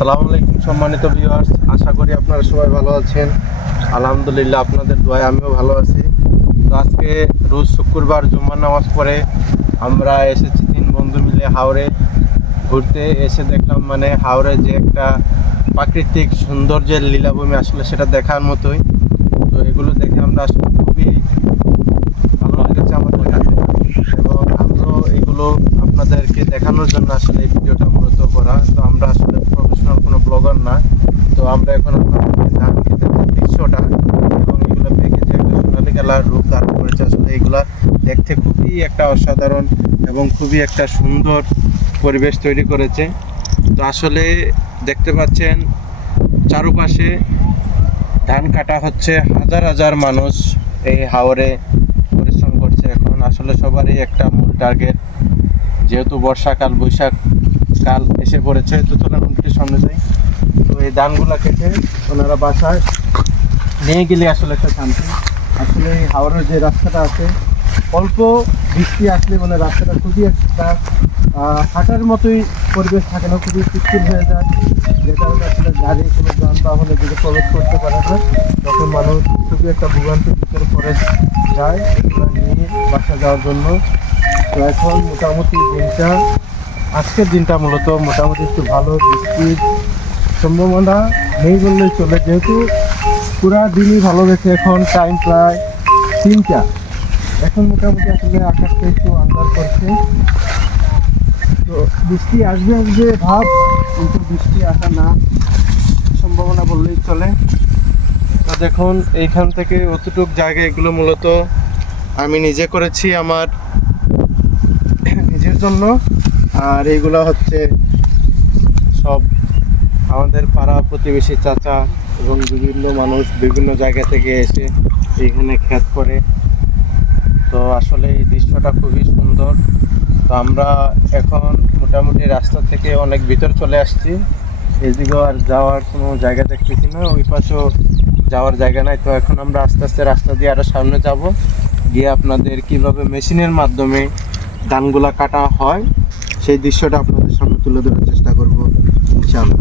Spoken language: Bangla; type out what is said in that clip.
আসসালামু আলাইকুম সম্মানিত ভিউয়ার্স, আশা করি আপনারা সবাই ভালো আছেন। আলহামদুলিল্লাহ, আপনাদের দোয়ায় আমিও ভালো আছি। তো আজকে রোজ শুক্রবার জুম্মার নামাজ পড়ে আমরা এসেছি 3 বন্ধু মিলে হাওরে ঘুরতে। এসে দেখলাম হাওরে যে একটা প্রাকৃতিক সৌন্দর্যের লীলাভূমি, আসলে সেটা দেখার মতোই। তো এগুলো দেখে আমরা আসলে খুবই ভালো লেগেছে আমাদের কাছে, এবং আমরাও এগুলো আপনাদেরকে দেখানোর জন্য আসলে এই ভিডিওটা মূলত করা। তো আমরা আসলে প্রফেশনাল কোনো ব্লগার না। তো আমরা এখন আপনাদেরকে ধান খেতের যে দৃশ্যটা এবং এগুলো পেকে যে একটা সোনালি কালার রূপ ধারণ করেছে, আসলে এগুলা দেখতে খুবই একটা অসাধারণ এবং খুবই একটা সুন্দর পরিবেশ তৈরি করেছে। তো আসলে দেখতে পাচ্ছেন চারপাশে ধান কাটা হচ্ছে, হাজার হাজার মানুষ এই হাওরে পরিশ্রম করছে। এখন আসলে সবারই একটা মূল টার্গেট, যেহেতু বর্ষাকাল বৈশাখ কাল এসে পড়েছে। তো চলুন একটু সামনে যাই। তো এই ধানগুলা কেটে ওনারা বাসায় নিয়ে গেলে আসলে একটা শান্তি। আসলে এই হাওড়ের যে রাস্তাটা আছে, অল্প বৃষ্টি আসলে রাস্তাটা খুবই একটা হাঁটার মতোই পরিবেশ থাকে না, খুবই পিচ্ছিল হয়ে যায়, যে কারণে আসলে গাড়ি কোনো যানবাহনে যদি প্রবেশ করতে পারে না, তখন মানুষ খুবই একটা ভোগান্তির ভিতরে পড়ে যায় এগুলো নিয়ে বাসা যাওয়ার জন্য। তো এখন মোটামুটি আজকের দিনটা মূলত মোটামুটি একটু ভালো, বৃষ্টির সম্ভাবনা নেই বললেই চলে, যেহেতু পুরা দিনই ভালো গেছে। এখন টাইম প্রায় 3টা, এখন মোটামুটি আসলে আকাশটা একটু আন্দার করছে। তো বৃষ্টি আসবে আসবে ভাব, কিন্তু বৃষ্টি আসা না সম্ভাবনা বললেই চলে। তো দেখুন, এইখান থেকে অতটুক জায়গা এগুলো মূলত আমি নিজে করেছি আমার নিজের জন্য। আর এইগুলো হচ্ছে সব আমাদের পাড়া প্রতিবেশী চাচা এবং বিভিন্ন মানুষ বিভিন্ন জায়গা থেকে এসে এইখানে ক্ষেত করে। তো আসলে এই দৃশ্যটা খুবই সুন্দর। তো আমরা এখন মোটামুটি রাস্তা থেকে অনেক ভিতর চলে আসছি, এদিকেও আর যাওয়ার কোনো জায়গা দেখতেছি না, ওই পাশেও যাওয়ার জায়গা নাই। তো এখন আমরা আস্তে আস্তে রাস্তা দিয়ে আরও সামনে যাব, গিয়ে আপনাদের কিভাবে মেশিনের মাধ্যমে ধানগুলা কাটা হয় সেই দৃশ্যটা আপনাদের সামনে তুলে ধরার চেষ্টা করব ইনশাআল্লাহ।